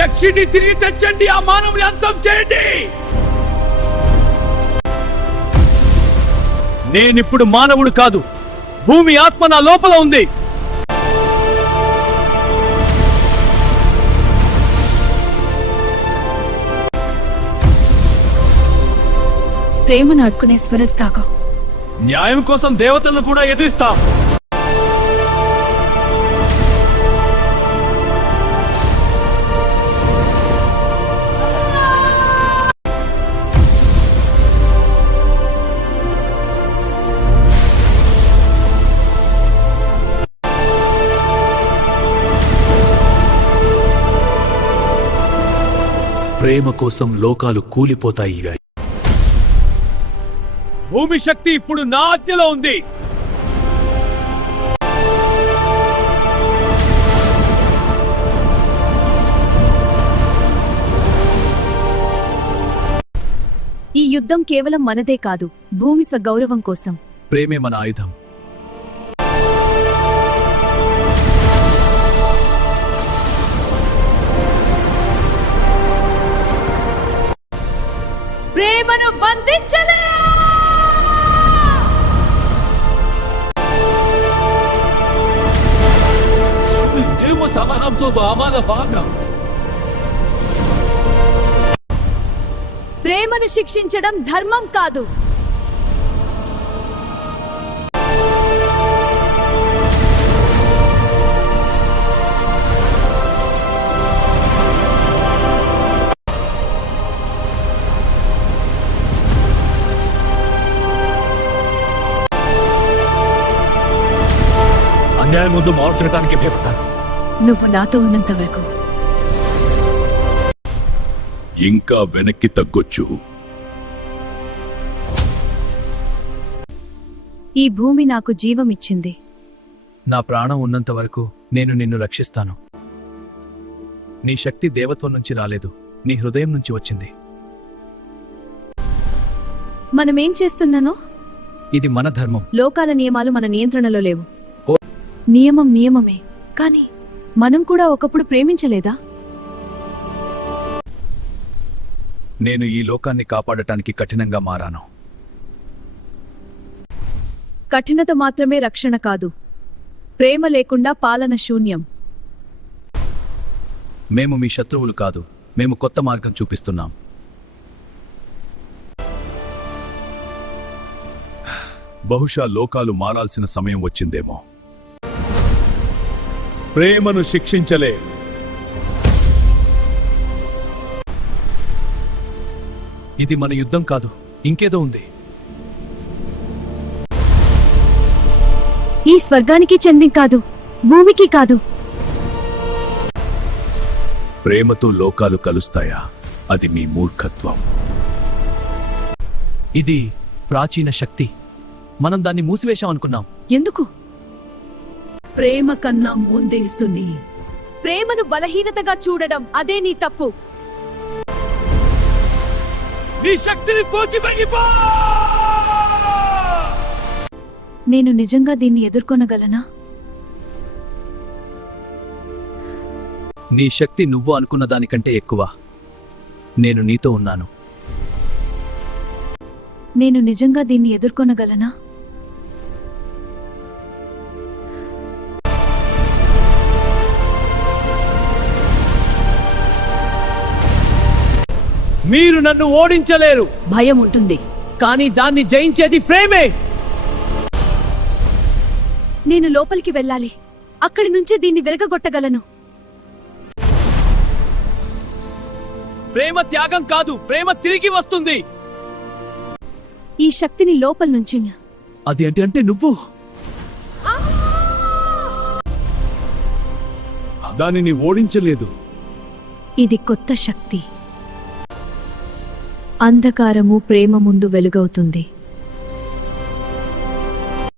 యక్షిని తిరిగి తెచ్చండి, ఆ మానవుని అంతం చేయండి. నేనిప్పుడు మానవుడు కాదు, భూమి ఆత్మ నా లోపల ఉంది. ప్రేమను అడ్డుకునే స్వరస్తాగం. న్యాయం కోసం దేవతలను కూడా ఎదిరిస్తాం. ప్రేమ కోసం లోకాలు కూలిపోతాయి. భూమి శక్తి ఇప్పుడు నా ఆజ్ఞలో ఉంది. ఈ యుద్ధం కేవలం మనదే కాదు, భూమి స్వగౌరవం కోసం. ప్రేమే మన ఆయుధం. ప్రేమను బంధించలే. ప్రేమను శిక్షించడం ధర్మం కాదు. అన్యాయం ముందు మార్చడానికి భయపడతాను. నువ్వు నాతో ఉన్నంత వరకు ఇంకా వెనక్కి తగ్గొచ్చు. ఈ భూమి నాకు జీవం ఇచ్చింది. నా ప్రాణం ఉన్నంత వరకు నేను నిన్ను రక్షిస్తాను. నీ శక్తి దేవత్వం నుంచి రాలేదు, నీ హృదయం నుంచి వచ్చింది. మనమేం చేస్తున్నానో ఇది మన ధర్మం. లోకాల నియమాలు మన నియంత్రణలో లేవు. నియమం నియమమే, కానీ మనం కూడా ఒకప్పుడు ప్రేమించలేదా? నేను ఈ లోకాన్ని కాపాడటానికి కఠినంగా మారాను. కఠినత మాత్రమే రక్షణ కాదు. ప్రేమ లేకుండా పాలన శూన్యం. మేము మీ శత్రువులు కాదు, మేము కొత్త మార్గం చూపిస్తున్నాం. బహుశా లోకాలు మారాల్సిన సమయం వచ్చిందేమో. ప్రేమను శిక్షించలే. ఇది మన యుద్ధం కాదు, ఇంకేదో ఉంది. ఈ స్వర్గానికి చెంది కాదు, భూమికి కాదు. ప్రేమతో లోకాలు కలుస్తాయా? అది మీ మూర్ఖత్వం. ఇది ప్రాచీన శక్తి. మనం దాన్ని మూసివేశాం అనుకున్నాం. ఎందుకు? ప్రేమ కన్నా ముందేస్తుంది. ప్రేమను బలహీనతగా చూడడం అదే నీ తప్పు. నీ శక్తిని పోచిపో. నేను నిజంగా దీన్ని ఎదుర్కొనగలనా? నీ శక్తి నువ్వు అనుకున్న దానికంటే ఎక్కువ. నేను నీతో ఉన్నాను. నేను నిజంగా దీన్ని ఎదుర్కొనగలనా? మీరు నన్ను ఓడించలేరు. భయం ఉంటుంది, కానీ దాన్ని జయించేది ప్రేమే. నేను లోపలికి వెళ్ళాలి. అక్కడి నుంచే దీన్ని విరగగొట్టగలను. ప్రేమ త్యాగం కాదు, ప్రేమ తిరిగి వస్తుంది. ఈ శక్తిని లోపల నుంచి. అది అంటే నువ్వు దానిని ఓడించలేదు. ఇది కొత్త శక్తి. అంధకారము ప్రేమ ముందు వెలుగవుతుంది.